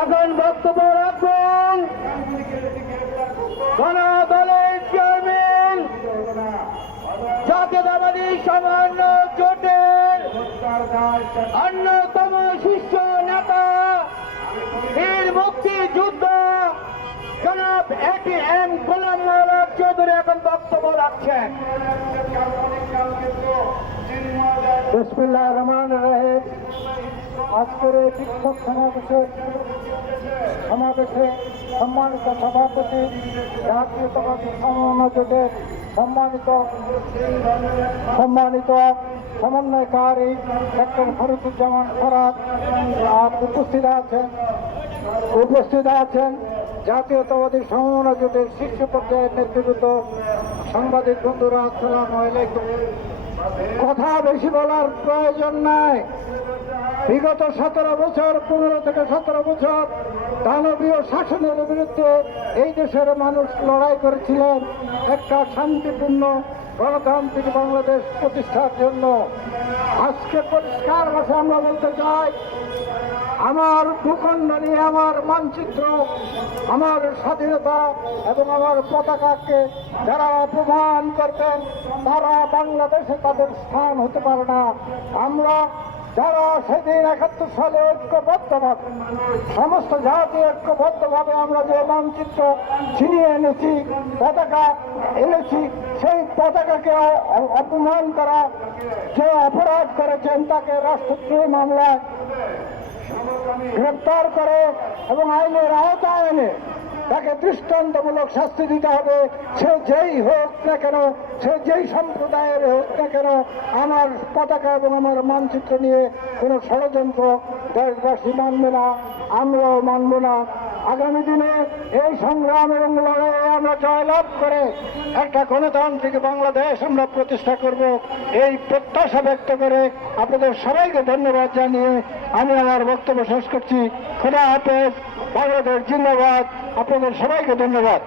এখন বক্তব্য রাখবেন গণদলের চেয়ারম্যান, জাতীয়তাবাদী সামান্য জোটের অন্যতম শীর্ষ নেতা, বীর মুক্তিযুদ্ধ, জনাব এটি এম গোলাম মোহাম্মদ চৌধুরী এখন বক্তব্য রাখছেন। বিসমিল্লাহ রহমান রহিম। আজকের এই বিক্ষোভ সমাবেশে সমাবেশে সম্মানিত সভাপতি জাতীয়তাবাদী সমন্বয় জোটের সম্মানিত সম্মানিত সমন্বয়কারী ডক্টর ফরুদুজ্জামান ফরাদ আহ, উপস্থিত আছেন উপস্থিত আছেন জাতীয়তাবাদী সমন্বয় জোটের শীর্ষ পর্যায়ের নেতৃবৃন্দ সাংবাদিক বন্ধুরা আসসালামু আলাইকুম। কথা বেশি বলার প্রয়োজন নাই। বিগত সতেরো বছর, পনেরো থেকে সতেরো বছর দানবীয় শাসনের বিরুদ্ধে এই দেশের মানুষ লড়াই করেছিলেন একটা শান্তিপূর্ণ গণতান্ত্রিক বাংলাদেশ প্রতিষ্ঠার জন্য। আজকে পরিষ্কার ভাষা আমরা বলতে চাই আমার ভূখণ্ড আমার মানচিত্র, আমার স্বাধীনতা এবং আমার পতাকাকে যারা অপমান করবেন তারা বাংলাদেশে তাদের স্থান হতে পারে না। আমরা যারা সেদিন একাত্তর সালে ঐক্যবদ্ধভাবে, সমস্ত জাতি ঐক্যবদ্ধভাবে আমরা যে মানচিত্র ছিনিয়ে এনেছি, পতাকা এনেছি, সেই পতাকাকে অপমান করা, যে অপরাধ করেছেন তাকে রাষ্ট্রদ্রোহী মামলায় গ্রেপ্তার করে এবং আইনের আওতায় এনে তাকে দৃষ্টান্তমূলক শাস্তি দিতে হবে। সে যেই হোক না কেন, সে যেই সম্প্রদায়ের হোক না কেন, আমার পতাকা এবং আমার মানচিত্র নিয়ে কোনো ষড়যন্ত্র দেশবাসী মানবে না, আমরাও মানব না। আগামী দিনে এই সংগ্রাম এবং লড়াইয়ে আমরা জয়লাভ করে একটা গণতান্ত্রিক বাংলাদেশ আমরা প্রতিষ্ঠা করব। এই প্রত্যাশা ব্যক্ত করে আপনাদের সবাইকে ধন্যবাদ জানিয়ে আমি আমার বক্তব্য শেষ করছি। খোদা হাফেজ, বাংলাদেশ জিন্দাবাদ। আপনাদের সবাইকে ধন্যবাদ।